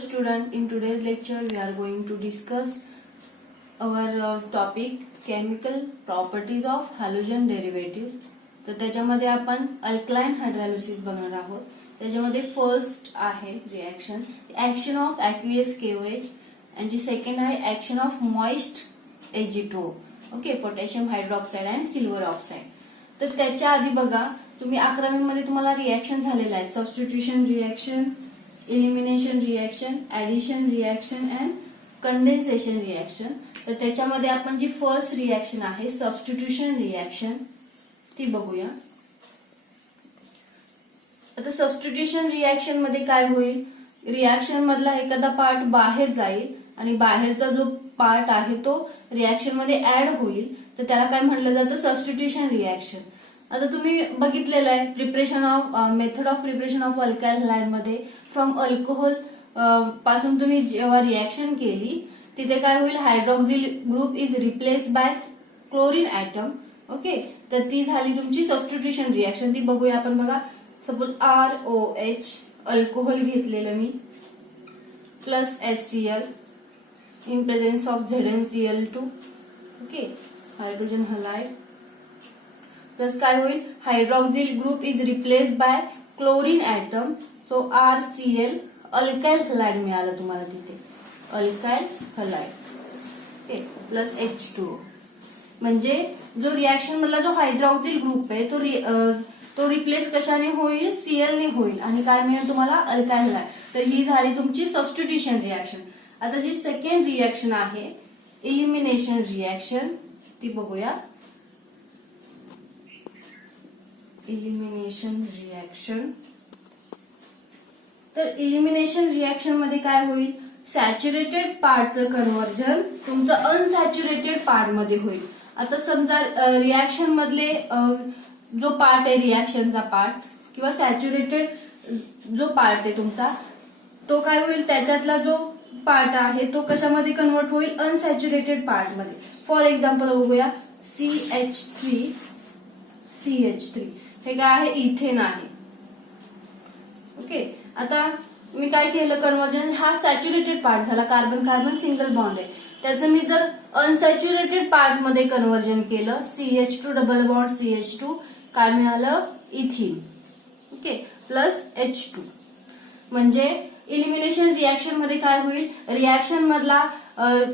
Student, in today's lecture we are going to discuss our topic chemical properties of halogen derivatives. तर त्याच्यामध्ये आपण alkaline hydrolysis बघणार आहोत. त्याच्यामध्ये फर्स्ट आहे reaction action of aqueous KOH आणि जी सेकंड आहे action of moist Ag2O. Okay, potassium hydroxide आणि सिल्वर ऑक्साइड. तर त्याच्या आधी बघा, तुम्ही 11वी मध्ये तुम्हाला रिएक्शन झालेला आहे, substitution reaction, elimination reaction, addition reaction and condensation reaction. तर त्याच्यामध्ये आपण जी फर्स्ट रिएक्शन आहे सबस्टिट्यूशन रिएक्शन ती बघूया. आता सबस्टिट्यूशन रिएक्शन मध्ये काय होईल, रिएक्शन मधला एखादा पार्ट बाहेर जाईल आणि बाहेरचा जो पार्ट आहे तो रिएक्शन मध्ये ऍड होईल, तर त्याला काय म्हटलं जातं, सबस्टिट्यूशन रिएक्शन. आता तुम्ही बघितलेलं आहे preparation of method of preparation of alkyl halide मध्ये फ्रॉम अल्कोहोल पासून तुम्ही जेव्हा रिएक्शन केली तिथे काय होईल, hydroxyl group is replace by chlorine atom. Okay, तर ती झाली तुमची सबस्टिट्यूशन रिएक्शन. ती बघूया आपण. बघा, सपोज ROH अल्कोहोल घेतलेलं मी plus HCl in presence of ZnCl2. Okay, hydrogen halide plus काय होईल, hydroxyl group is replace by chlorine atom. So RCl alkyl halide मिळालं तुम्हाला तिथे, alkyl halide. Okay, plus H2O. म्हणजे जो रिएक्शन मधला जो हायड्रॉक्सिल ग्रुप आहे तो रिप्लेस कशाने होईल, Cl ने होईल आणि काय मिळेल तुम्हाला, अल्काइल हलाइड. तर ही झाली तुमची सबस्टिट्यूशन रिएक्शन. आता जी सेकंड रिएक्शन आहे एलिमिनेशन रिएक्शन ती बघूया. एलिमिनेशन रिएक्शन, तर एलिमिनेशन रिएक्शन मध्ये काय होईल, सॅच्युरेटेड पार्टचं कन्व्हर्जन तुमचं अनसॅच्युरेटेड पार्ट मध्ये होईल. आता समजा रिएक्शन मधले जो पार्ट आहे रिएक्शनचा पार्ट किंवा सॅच्युरेटेड जो पार्ट आहे तुमचा, तो काय होईल, त्याच्यातला जो पार्ट आहे तो कशामध्ये कन्वर्ट होईल, अनसॅच्युरेटेड पार्ट मध्ये. फॉर एक्झाम्पल बघूया, CH3 हे काय आहे, इथेन आहे. ओके, आता मी काय केलं, कन्व्हर्जन हा सॅच्युरेटेड पार्ट झाला, कार्बन कार्बन सिंगल बॉन्ड आहे, त्याचं मी जर अनसॅच्युरेटेड पार्ट मध्ये कन्व्हर्जन केलं, CH2 डबल बॉन्ड CH2 काय मिळालं, इथिन. Okay, plus H2. म्हणजे इलिमिनेशन रिएक्शन मध्ये काय होईल, रिएक्शन मधला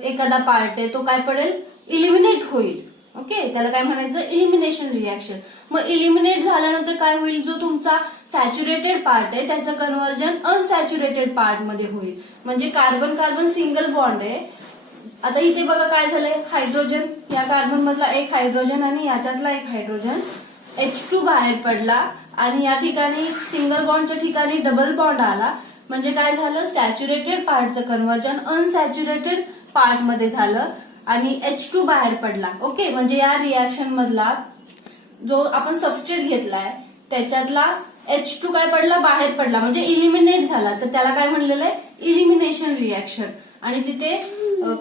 एखादा पार्ट आहे तो काय पडेल, इलिमिनेट होईल. ओके, त्याला काय म्हणायचं, इलिमिनेशन रिएक्शन. मग इलिमिनेट झाल्यानंतर काय होईल, जो तुमचा सॅच्युरेटेड पार्ट आहे त्याचं कन्व्हर्जन अनसॅच्युरेटेड पार्ट मध्ये होईल. म्हणजे कार्बन कार्बन सिंगल बॉन्ड आहे. आता इथे बघा काय झालंय, हायड्रोजन, या कार्बन मधला एक हायड्रोजन आणि याच्यातला एक हायड्रोजन, H2 बाहेर पडला आणि या ठिकाणी सिंगल बॉन्डच्या ठिकाणी डबल बॉन्ड आला. म्हणजे काय झालं, सॅच्युरेटेड पार्टचं कन्व्हर्जन अनसॅच्युरेटेड पार्ट मध्ये झालं आणि H2 बाहेर पडला. ओके, म्हणजे या रिएक्शन मधला जो आपण सबस्ट्रेट घेतलाय त्याच्यातला H2 काय पडला, बाहेर पडला, म्हणजे इलिमिनेट झाला. तर त्याला काय म्हणलेलं आहे, इलिमिनेशन रिएक्शन. आणि तिथे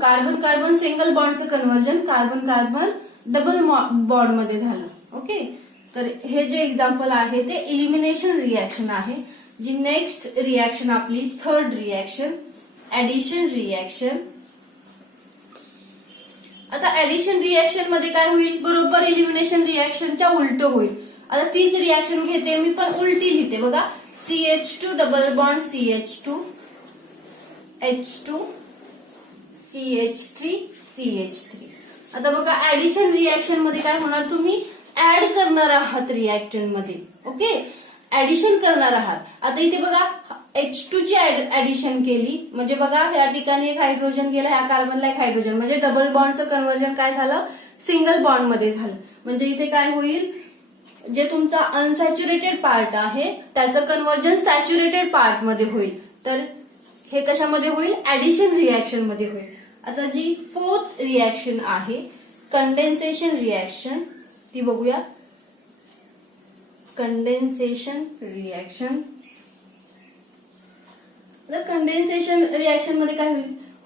कार्बन कार्बन सिंगल बॉन्डचं conversion carbon carbon double bond मध्ये झालं. ओके, तर हे जे एक्झाम्पल आहे ते इलिमिनेशन रिएक्शन आहे. जी नेक्स्ट रिएक्शन आपली थर्ड रिएक्शन ऍडिशन रिएक्शन. आता ऍडिशन रिएक्शन मध्ये काय होईल, बरोबर इलिमिनेशन रिएक्शनच्या उलट होईल. आता तीच रिएक्शन घेते मी पण उलटी लिहिते. बघा, CH2 double bond CH2 H2 CH3 CH3. आता बघा, ऍडिशन रिएक्शन मध्ये काय होणार, तुम्ही ऍड करणार आहात रिएक्टंट मध्ये. ओके, ऍडिशन करणार आहात. आता इथे बघा H2 ची ऍडिशन केली, म्हणजे बघा या ठिकाणी एक हायड्रोजन गेला, ह्या कार्बनला एक हायड्रोजन, म्हणजे डबल बॉन्डचं कन्व्हर्जन काय झालं, सिंगल बॉन्ड मध्ये झालं. म्हणजे इथे काय होईल, जे तुमचा अनसॅच्युरेटेड पार्ट आहे त्याचं कन्व्हर्जन सॅच्युरेटेड पार्ट मध्ये होईल. तर हे कशामध्ये होईल, ऍडिशन रिएक्शन मध्ये होईल. आता जी फोर्थ रिएक्शन आहे कंडेन्सेशन रिएक्शन ती बघूया. कंडेन्सेशन रिएक्शन, कंडेन्सेशन रिएक्शन मध्ये काय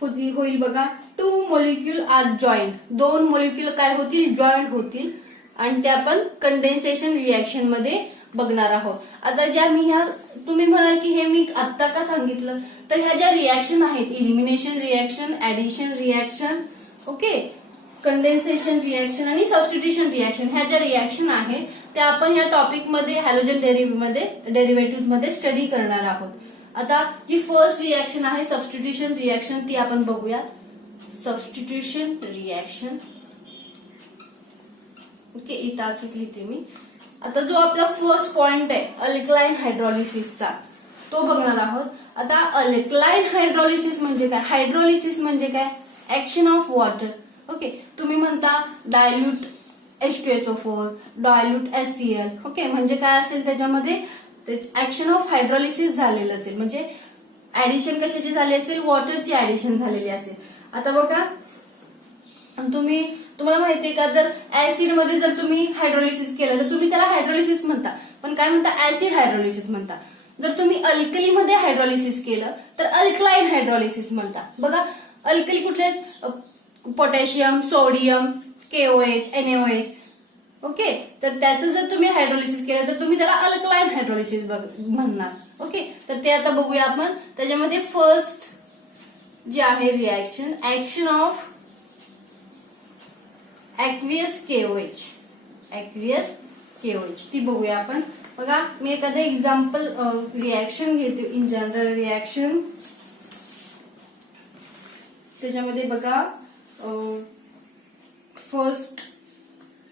होईल बघा, 2 मॉलिक्यूल आर जॉईंट, 2 मॉलिक्यूल काय होतील, जॉईंट होतील आणि ते आपण कंडेन्सेशन रिएक्शन मध्ये बघणार आहोत. आता ज्या मी ह्या तुम्ही म्हणाल की हे मी आत्ता का सांगितलं, तर ह्या ज्या रिॲक्शन आहेत, elimination reaction, addition reaction, okay, condensation reaction आणि सबस्टिट्यूशन रिॲक्शन, ह्या ज्या रिॲक्शन आहेत त्या आपण ह्या टॉपिक मध्ये हॅलोजन डेरिव्हेटिव्ह मध्ये स्टडी करणार आहोत. आता जी फर्स्ट रिॲक्शन आहे सबस्टिट्यूशन रिॲक्शन, ती आपण बघूयात. सबस्टिट्यूशन रिॲक्शन, ओके, इथंच लिहिते मी. आता जो आपला फर्स्ट पॉइंट आहे अल्कलाइन हायड्रॉलिसिसचा, तो बघणार आहोत. आता अल्कलाइन हायड्रॉलिसिस म्हणजे काय? हायड्रॉलिसिस म्हणजे काय? Action of water. ओके, तुम्ही म्हणता dilute H2SO4, dilute HCl. Okay, म्हणजे काय असेल त्याच्यामध्ये? ऍक्शन ऑफ हायड्रॉलिसिस झालेलं असेल, म्हणजे ऍडिशन कशाची झाली असेल? वॉटरची ऍडिशन झालेली असेल. आता बघा, तुम्हाला माहितीये का, जर ऍसिड मध्ये जर तुम्ही हायड्रॉलिसिस केलं तर तुम्ही त्याला हायड्रॉलिसिस म्हणता, पण काय म्हणता? ऍसिड हायड्रॉलिसिस म्हणता. जर तुम्ही अल्कली मध्ये हायड्रॉलिसिस केलं तर अल्कलाइन हायड्रॉलिसिस म्हणता. बघा, अल्कली कुठले आहेत? Potassium, sodium, KOH, NaOH. Okay, तर त्याचं जर तुम्ही हायड्रॉलिसिस केलं तर तुम्ही त्याला अल्कलाइन हायड्रॉलिसिस म्हणणार. ओके, तर ते आता बघूया आपण. त्याच्यामध्ये फर्स्ट जी आहे reaction, action of aqueous KOH, ती बघूया आपण. बघा, मी एखादं एक्झाम्पल रिॲक्शन घेते, इन जनरल रिॲक्शन. त्याच्यामध्ये बघा, फर्स्ट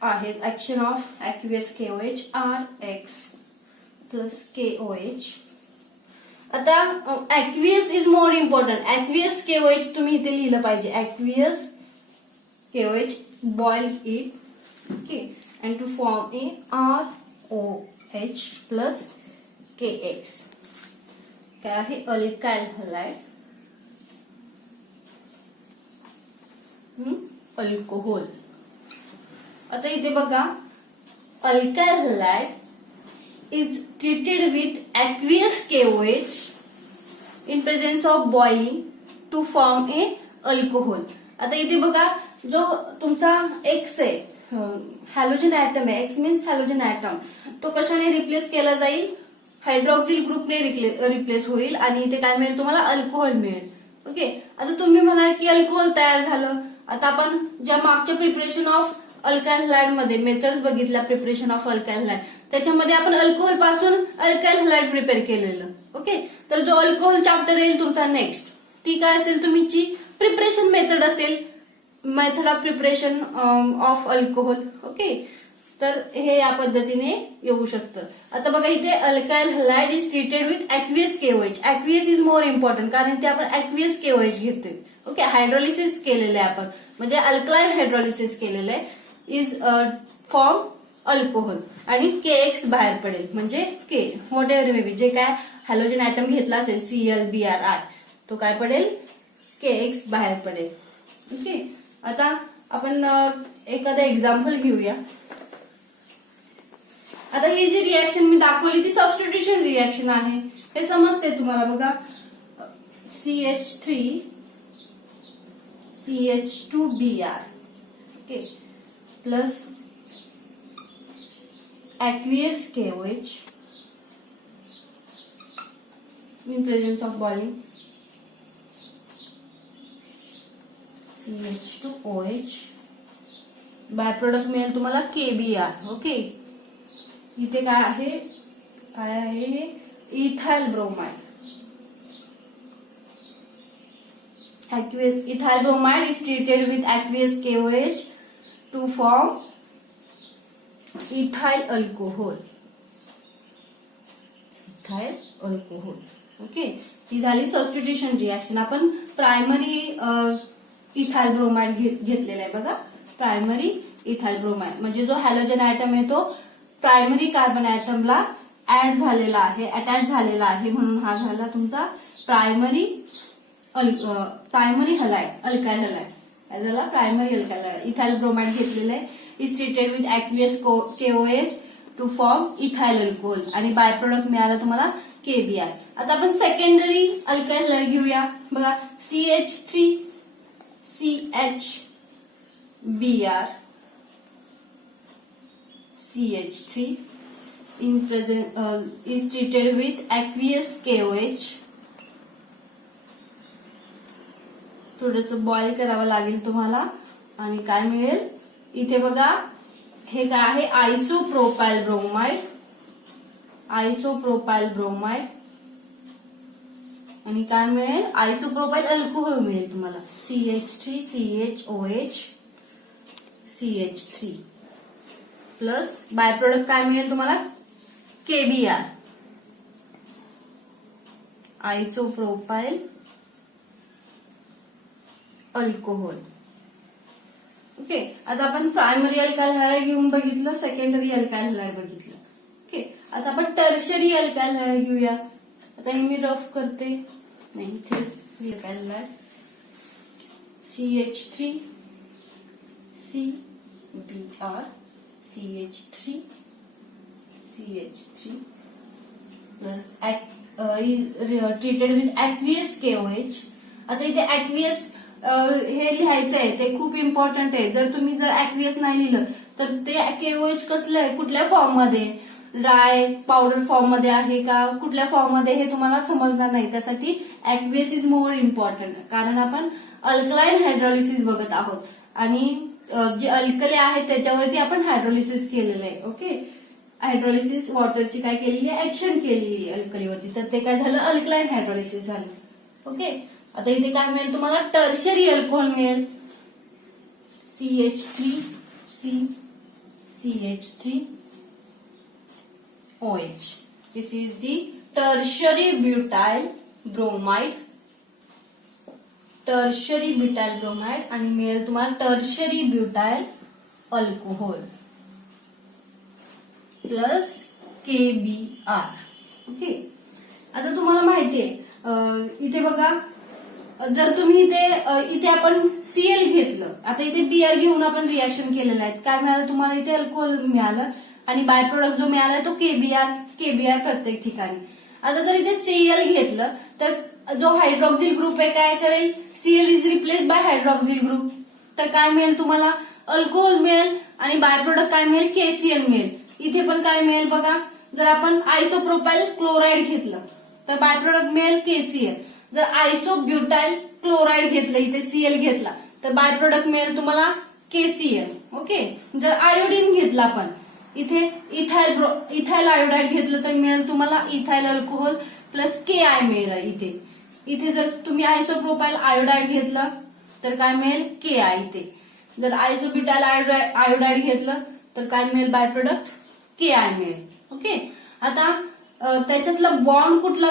आहे action of aqueous KOH, RX plus KOH. आता aqueous is more important. Aqueous KOH तुम्ही इथे लिहिलं पाहिजे. ऍक्वियस KOH, boil it, okay, and to form a ROH plus KX. काय आहे? Alkyl halide, alcohol. आता इथे बघा, alkyl halide is treated with aqueous KOH in presence of boiling to form a alcohol. आता इथे बघा, जो तुमचा एक्स आहे, हॅलोजन ऍटम आहे, एक्स मीन्स हॅलोजन ऍटम, तो कशाने रिप्लेस केला जाईल? हायड्रॉक्सिल ग्रुपने रिप्लेस होईल आणि इथे काय मिळेल तुम्हाला? अल्कोहोल मिळेल. ओके, आता तुम्ही म्हणाल की अल्कोहोल तयार झालं. आता आपण ज्या मागच्या प्रिपरेशन ऑफ अल्काइल हलाइड मध्ये मेथड्स बघितल्या, प्रिपरेशन ऑफ अल्काइल हलाइड, त्याच्यामध्ये आपण अल्कोहोल पासून अल्काइल हलाइड प्रिपेअर केलेलं. ओके, तर जो अल्कोहोल चॅप्टर येईल तुमचा नेक्स्ट, ती काय असेल? तुमची प्रिपरेशन मेथड असेल, method of preparation of alcohol. Okay, तर हे या पद्धतीने येऊ शकतं. आता बघा, इथे alkyl halide is treated with aqueous KOH. Aqueous is more important, कारण ते आपण ऍक्वियस KOH घेतोय. ओके, हायड्रॉलिसिस केलेलं आहे आपण, म्हणजे अल्कलाइन हायड्रॉलिसिस केलेलं आहे. इज फॉर्म अल्कोहोल आणि KX बाहेर पडेल, म्हणजे K whatever may be, जे काय हॅलोजन ऍटम घेतला असेल Cl, Br, तो काय पडेल? KX बाहेर पडेल. ओके, आता आपण एखादं एक्झाम्पल घेऊया. आता ही जी रिॲक्शन मी दाखवली ती सबस्टिट्यूशन रिॲक्शन आहे, हे समजते तुम्हाला. बघा, CH3 CH2Br, okay, plus aqueous KOH in presence of boiling, CH2OH, by product मिळेल तुम्हाला KBr. ओके, इथे काय आहे? Ethyl bromide. Ethyl bromide is treated with aqueous KOH to form ethyl alcohol. Okay, ही झाली सबस्टिट्यूशन रिॲक्शन. आपण primary ethyl bromide घेतलेला आहे. बघा, प्रायमरी इथाइल ब्रोमाइड म्हणजे जो हॅलोजन ऍटम आहे तो प्रायमरी कार्बन ऍटमला ऍड झालेला आहे, अटॅच झालेला आहे, म्हणून हा झाला तुमचा प्रायमरी हलाइड, अल्काइल हलाइड. काय झाला? Primary alkyl halide. Ethyl bromide घेतलेलं आहे. Is treated with aqueous KOH to form ethyl alcohol आणि बाय प्रोडक्ट मिळाला तुम्हाला KBr. आता आपण सेकंडरी अल्काइल हलाइड घेऊया. बघा, CH3 CHBr, CH3 is treated with aqueous KOH थोडंसं बॉईल करावं लागेल तुम्हाला. आणि काय मिळेल इथे बघा, हे काय आहे आयसोप्रोपाइल ब्रोमाइड, आयसोप्रोपाइल ब्रोमाइड. आणि काय मिळेल आयसोप्रोपाइल अल्कोहोल मिळेल तुम्हाला, CH3 CHOH CH3 plus by product काय मिळेल तुम्हाला KBr, आयसोप्रोपाइल अल्कोहोल. ओके, आता आपण प्रायमरी अल्काइल हॅलाइड घेऊन बघितलं, सेकंडरी अल्काइल हॅलाइड बघितलं. ओके, आता आपण टर्शरी अल्काइल हॅलाइड घेऊया. आता हे मी रफ करते, नाही इथे alkyl halide CH3 CBr CH3 CH3 plus treated with aqueous KOH. आता इथे ऍक्वियस हे लिहायचं आहे, ते खूप इम्पॉर्टंट आहे. जर तुम्ही जर ऍक्वियस नाही लिहिलं तर ते KOH कसलं आहे, कुठल्या फॉर्म मध्ये, ड्राय पावडर फॉर्म मध्ये आहे का, कुठल्या फॉर्म मध्ये, हे तुम्हाला समजणार नाही. त्यासाठी ऍक्वियस इज मोर इम्पॉर्टंट, कारण आपण अल्कलाइन हायड्रोलिसिस बघत आहोत आणि जे अल्कले आहेत त्याच्यावरती आपण हायड्रोलिसिस केलेलं आहे. ओके, हायड्रोलिसिस वॉटरची काय केलेली आहे, ऍक्शन केलेली आहे अल्कलीवरती, तर ते काय झालं अल्कलाइन हायड्रोलिसिस झालं. ओके, आता इथे काय मिळेल तुम्हाला टर्शरी अल्कोहोल मिळेल, CH3 CH3 OH. This is the tertiary butyl bromide, tertiary butyl bromide. आणि मिळेल तुम्हाला tertiary butyl alcohol plus KBr. Okay, आता तुम्हाला माहितीये इथे बघा, जर तुम्ही इथे आपण Cl घेतलं, आता इथे Br घेऊन आपण रिएक्शन केलेलं आहे, काय मिळालं तुम्हाला इथे अल्कोहोल मिळालं आणि बाय प्रोडक्ट जो मिळाला तो KBr प्रत्येक ठिकाणी. आता जर इथे Cl घेतलं तर जो हायड्रॉक्सिल ग्रुप आहे काय करेल, Cl is replace bye hydroxyl group, तर काय मिळेल तुम्हाला अल्कोहोल मिळेल आणि बाय प्रोडक्ट काय मिळेल KCl मिळेल. इथे पण काय मिळेल बघा, जर आपण आयसोप्रोपाइल क्लोराइड घेतलं तर बाय प्रोडक्ट मिळेल KCl. जर आयसोब्युटाइल क्लोराइड घेतलं, इथे Cl घेतला तर बाय प्रोडक्ट मिळेल तुम्हाला KCl. ओके, जर आयोडीन घेतला आपण, इथे इथाइल आयोडाइड घेतलं तर मिळेल तुम्हाला इथाइल अल्कोहोल प्लस Ki मिळेल. इथे जर तुम्ही आयसोप्रोपाइल आयोडाइड घेतलं तर काय मिळेल Ki. इथे जर आयसोब्युटाइल आयोडाइड घेतलं तर काय मिळेल बाय प्रोडक्ट Ki मिळेल. ओके, आता त्याच्यातला बॉन्ड कुठला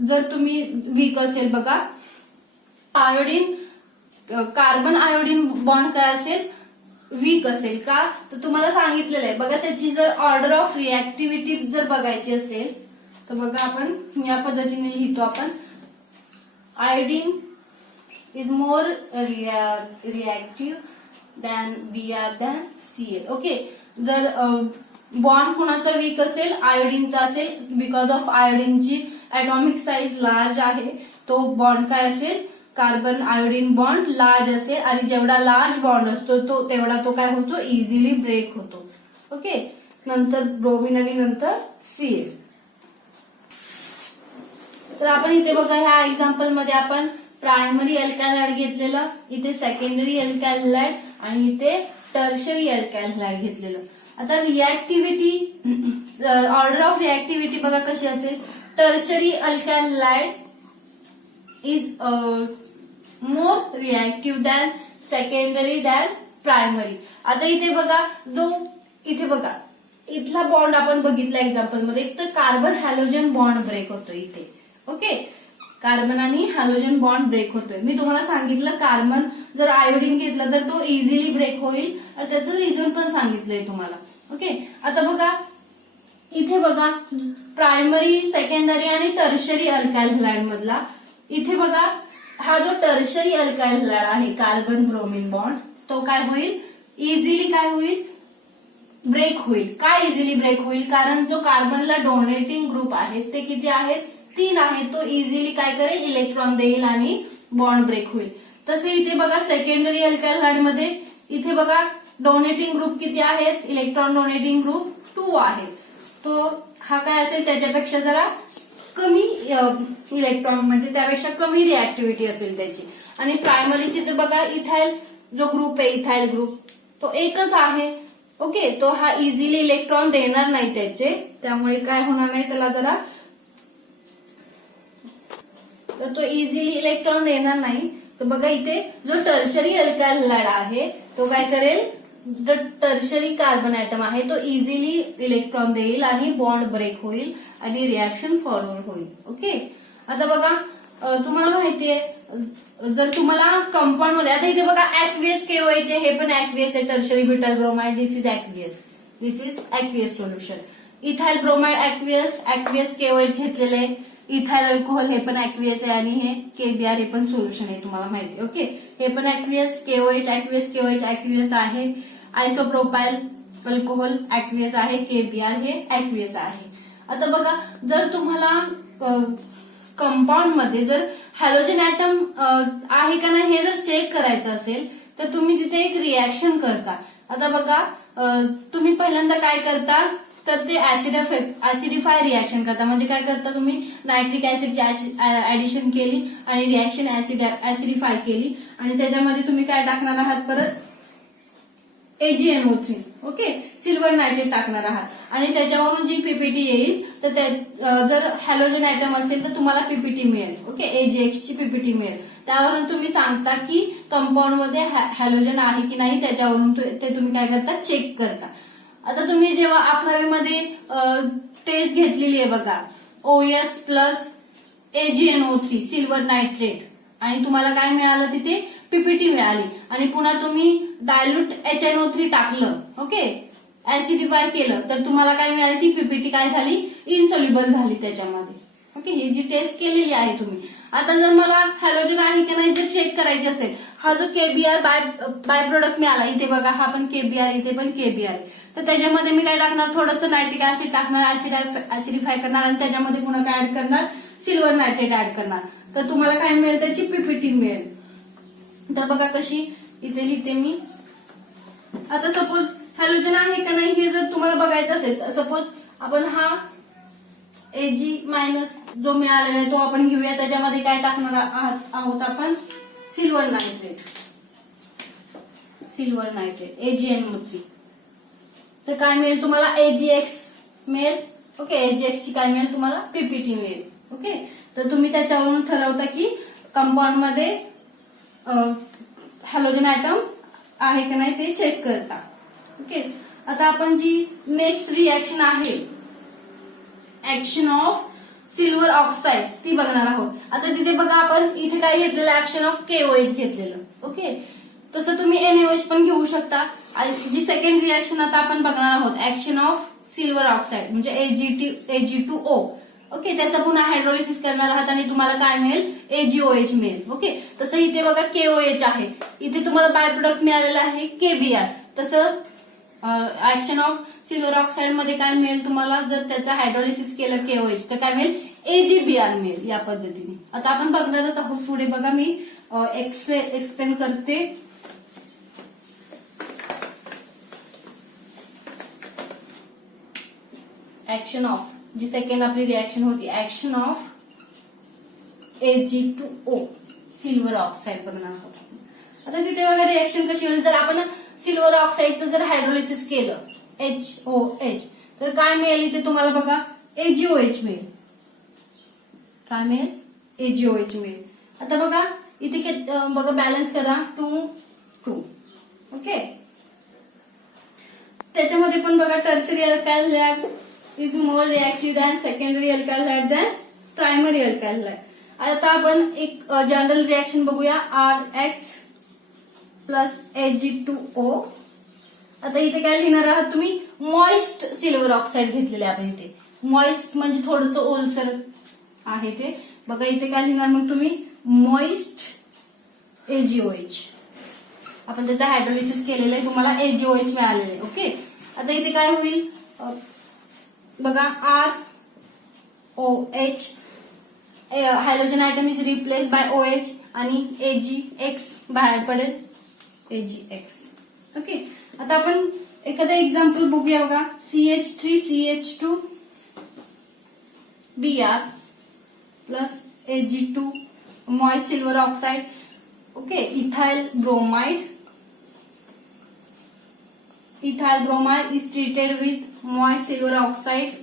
जर तुम्ही वीक असेल बघा, आयोडीन कार्बन आयोडीन बॉन्ड काय असेल, वीक असेल का, तर तुम्हाला सांगितलेलं आहे बघा. त्याची जर ऑर्डर ऑफ रिएक्टिव्हिटी जर बघायची असेल तर बघा आपण या पद्धतीने लिहितो आपण, iodine is more reactive than Br than Cl. Okay, जर बॉन्ड कुणाचा वीक असेल, आयोडीनचा असेल, बिकॉज ऑफ आयोडीनची ऍटॉमिक साईज लार्ज आहे, तो बॉन्ड काय असेल, कार्बन आयोडीन बॉन्ड लार्ज असेल आणि जेवढा लार्ज बॉन्ड असतो तेवढा तो काय होतो, इझिली ब्रेक होतो. ओके, नंतर ब्रोमिन आणि नंतर Cl. तर आपण इथे बघा ह्या एक्झाम्पल मध्ये आपण प्रायमरी अल्काइल हॅलाइड घेतलेलं, इथे सेकंडरी अल्काइल हॅलाइड आणि इथे टर्शरी अल्काइल हॅलाइड घेतलेलं. आता रिएक्टिव्हिटी, ऑर्डर ऑफ रिएक्टिव्हिटी बघा कशी असेल, tertiary alkyl halide is more reactive than secondary than primary. आता इथे बघा, इथे बघा इथला बॉन्ड आपण बघितला एक्झाम्पल मध्ये, एक तर कार्बन हॅलोजन बॉन्ड ब्रेक होतो इथे. ओके, कार्बन आणि हॅलोजन बॉन्ड ब्रेक होतोय. मी तुम्हाला सांगितलं कार्बन जर आयोडीन घेतला तर तो इझिली ब्रेक होईल, आणि त्याचं रिझन पण सांगितलंय तुम्हाला. ओके, आता बघा इथे बघा प्रायमरी, सेकंडरी आणि टर्शरी अल्काइल हॅलाइड मधला, इथे बघा हा जो टर्शरी अल्काइल हॅलाइड आहे कार्बन ब्रोमिन बॉन्ड, तो काय होईल, इझिली काय होईल, ब्रेक होईल. काय इझिली ब्रेक होईल, कारण जो कार्बनला डोनेटिंग ग्रुप आहे ते किती आहेत, 3 आहे, तो इझिली काय करेल, इलेक्ट्रॉन देईल आणि बॉन्ड ब्रेक होईल. तसे इथे बघा सेकंडरी अल्काइल हॅलाइड मध्ये इथे बघा डोनेटिंग ग्रुप किती आहेत, इलेक्ट्रॉन डोनेटिंग ग्रुप 2 आहे, तो हा काय असेल त्याच्यापेक्षा जरा कमी इलेक्ट्रॉन म्हणजे त्यापेक्षा कमी रिऍक्टिव्हिटी असेल त्याची. आणि प्रायमरीची तर बघा इथाइल जो ग्रुप आहे, इथाइल ग्रुप तो एकच आहे. ओके, तो हा इझिली इलेक्ट्रॉन देणार नाही त्याचे, त्यामुळे काय होणार नाही त्याला जरा, तर तो इझिली इलेक्ट्रॉन देणार नाही. तर बघा इथे जो टर्शरी अल्काइल हॅलाइड आहे तो काय करेल, जो टर्शरी कार्बन ऍटम आहे तो इझिली इलेक्ट्रॉन देईल आणि बॉन्ड ब्रेक होईल आणि रिॲक्शन फॉरवर्ड होईल. ओके, आता बघा तुम्हाला माहितीये जर तुम्हाला कंपाऊंड मध्ये, आता इथे बघा ऍक्वियस केओएच हे पण ऍक्वियस आहे, tertiary butyl bromide, this is aqueous solution. Ethyl bromide aqueous KOH घेतलेले, इथाइल अल्कोहोल हे पण ऍक्वियस आहे आणि हे केबीआर हे पण सोल्युशन आहे, तुम्हाला माहिती आहे. ओके, हे पण ऍक्वियस केओएच ऍक्वियस आहे. आयसोप्रोपाइल अल्कोहोल ऍक्वियस आहे, केबीआर हे ऍक्वियस आहे. आता बघा जर तुम्हाला कंपाऊंड मध्ये जर हॅलोजन ऍटम आहे का नाही हे जर चेक करायचं असेल तर तुम्ही तिथे एक रिॲक्शन करता. आता बघा तुम्ही पहिल्यांदा काय करता तर ते ऍसिडिफाय रिॲक्शन करता. म्हणजे काय करता तुम्ही नायट्रिक ऍसिडची ऍडिशन केली आणि रिॲक्शन ऍसिडिफाय केली आणि त्याच्यामध्ये तुम्ही काय टाकणार आहात परत AgNO3. ओके, सिल्वर नायट्रेट टाकणार आहात आणि त्याच्यावरून जी पीपीटी येईल तर जर हॅलोजन ऍटम असेल तर तुम्हाला पीपीटी मिळेल. ओके, AgX ची पीपीटी मिळेल. त्यावरून तुम्ही सांगता की कंपाऊंड मध्ये हॅलोजन आहे की नाही, त्याच्यावरून ते तुम्ही काय करता चेक करता. आता तुम्ही जेव्हा 11वी मध्ये टेस्ट घेतलेली आहे बघा, OS plus AgNO3 silver nitrate आणि तुम्हाला काय मिळालं तिथे पीपीटी मिळाली आणि पुन्हा तुम्ही डायल्यूट HNO3 टाकलं. ओके, ऍसिडिफाय केलं तर तुम्हाला काय मिळाली, ती पीपीटी काय झाली, इनसोल्युबल झाली त्याच्यामध्ये. ओके, ही जी टेस्ट केलेली आहे तुम्ही. आता जर मला हॅलोजन आहे की नाही जर चेक करायचे असेल, हा जो केबीआर बाय प्रोडक्ट मिळाला, इथे बघा हा पण केबीआर, इथे पण केबीआर, तर त्याच्यामध्ये मी काय टाकणार, थोडंसं नायट्रिक ऍसिड टाकणार, ऍसिडिफाय करणार आणि त्याच्यामध्ये पुन्हा काय ऍड करणार, सिल्वर नायट्रेट ऍड करणार. तर तुम्हाला काय मिळेल, त्याची पीपीटी मिळेल. तर बघा कशी इथे लिहिते मी. आता सपोज हॅलोजन आहे का नाही हे जर तुम्हाला बघायचं असेल तर सपोज आपण हा Ag मायनस जो मिळालेला आहे तो आपण घेऊया. त्याच्यामध्ये काय टाकणार आहोत आपण, सिल्वर नायट्रेट AgNO3. तर काय मिळेल तुम्हाला, AgX मिळेल. ओके, AgX ची काय मिळेल तुम्हाला, पीपीटी मिळेल. ओके, तर तुम्ही त्याच्यावरून ठरवता की कंपाऊंड मध्ये हॅलोजन ऍटम आहे का नाही ते चेक करता. ओके, आता आपण जी नेक्स्ट रिॲक्शन आहे ऍक्शन ऑफ सिल्वर ऑक्साईड ती बघणार आहोत. आता तिथे बघा आपण इथे काय घेतलेलं, ऍक्शन ऑफ KOH घेतलेलं. ओके, तसं तुम्ही NaOH पण घेऊ शकता. जी सेकंड रिॲक्शन आता आपण बघणार आहोत ऍक्शन ऑफ सिल्वर ऑक्साईड म्हणजे Ag2O. ओके, त्याचा पुन्हा हायड्रोलिसिस करणार आहात आणि तुम्हाला काय मिळेल, AgOH मिळेल. ओके, तसं इथे बघा KOH आहे, इथे तुम्हाला बाय प्रोडक्ट मिळालेलं आहे KBr. तसं ऍक्शन ऑफ सिल्वर ऑक्साईड मध्ये काय मिळेल तुम्हाला, जर त्याचं हायड्रोलिसिस केलं KOH तर काय मिळेल, AgBr मिळेल. या पद्धतीने आता आपण बघणारच आहोत. पुढे बघा मी एक्सप्लेन करते. ऍक्शन ऑफ जी सेकंड आपली रिॲक्शन होती, action of Ag2O silver oxide बघणार आहोत. आता तिथे बघा रिॲक्शन कशी होईल, जर आपण सिल्वर ऑक्साईडचं जर हायड्रोलिसिस केलं HOH तर काय मिळेल, इथे तुम्हाला बघा AgOH मिळेल. काय मिळेल, AgOH मिळेल. आता बघा इथे बघा बॅलन्स करा 2-2. ओके, त्याच्यामध्ये पण बघा tertiary alkyl halide is more reactive than secondary alkyl halide than primary alkyl halide. आता आपण एक जनरल रिॲक्शन बघूया, RH प्लस Ag2O. आता इथे काय लिहिणार आहात तुम्ही, मॉइस्ट सिल्वर ऑक्साईड घेतलेले आपण इथे. मॉइस्ट म्हणजे थोडंसं ओलसर आहे ते. बघा इथे काय लिहिणार मग तुम्ही, मॉइस्ट AgOH. आपण त्याचा हायड्रोलिसिस केलेलं आहे, तुम्हाला AgOH मिळालेलं आहे. ओके, आता इथे काय होईल बघा, ROH hydrogen item is replace bye OH आणि AgX बाहेर पडेल, AgX. ओके, आता आपण एखादं एक्झाम्पल बघूया. बघा CH3CH2Br plus Ag2 moist silver oxide. Okay, ethyl bromide. Ethyl bromide is treated with moist silver oxide.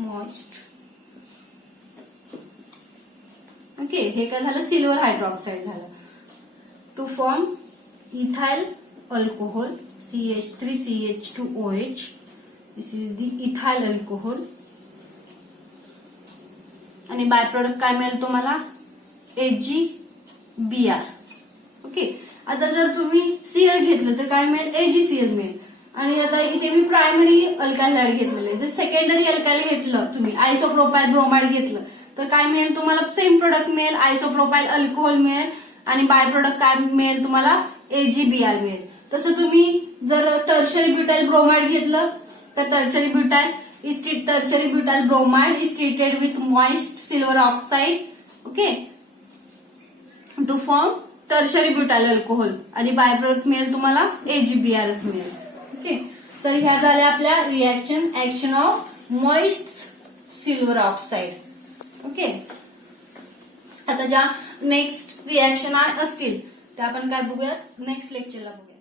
Moist. Okay, हे काय झालं, सिल्वर हायड्रॉक्साईड झालं. To form ethyl alcohol CH3CH2OH. This is the ethyl alcohol. आणि by product काय मिळेल तुम्हाला, AgBr. Okay, आता जर तुम्ही Cl घेतलं तर काय मिळेल, AgCl मिळेल. आणि आता इथे मी प्रायमरी अल्कालाइड घेतलेलं आहे. जर सेकंडरी अल्कालाइड घेतलं तुम्ही, आयसोप्रोपाइल ब्रोमाइड घेतलं तर काय मिळेल तुम्हाला, सेम प्रोडक्ट मिळेल, आयसोप्रोपाइल अल्कोहोल मिळेल. आणि बाय प्रोडक्ट काय मिळेल तुम्हाला, AgBr मिळेल. तसं तुम्ही जर टर्शरी ब्युटाइल ब्रोमाइड घेतलं तर tertiary butyl bromide is treated with moist silver oxide. Okay, to form tertiary butyl alcohol. आणि बाय प्रोडक्ट मिळेल तुम्हाला AgBr मिळेल. ओके, तर ह्या झाल्या आपल्या reaction action of moist silver oxide. Okay, आता ज्या नेक्स्ट रिएक्शन असतील त्या आपण काय बघूया, नेक्स्ट लेक्चरला बघूया.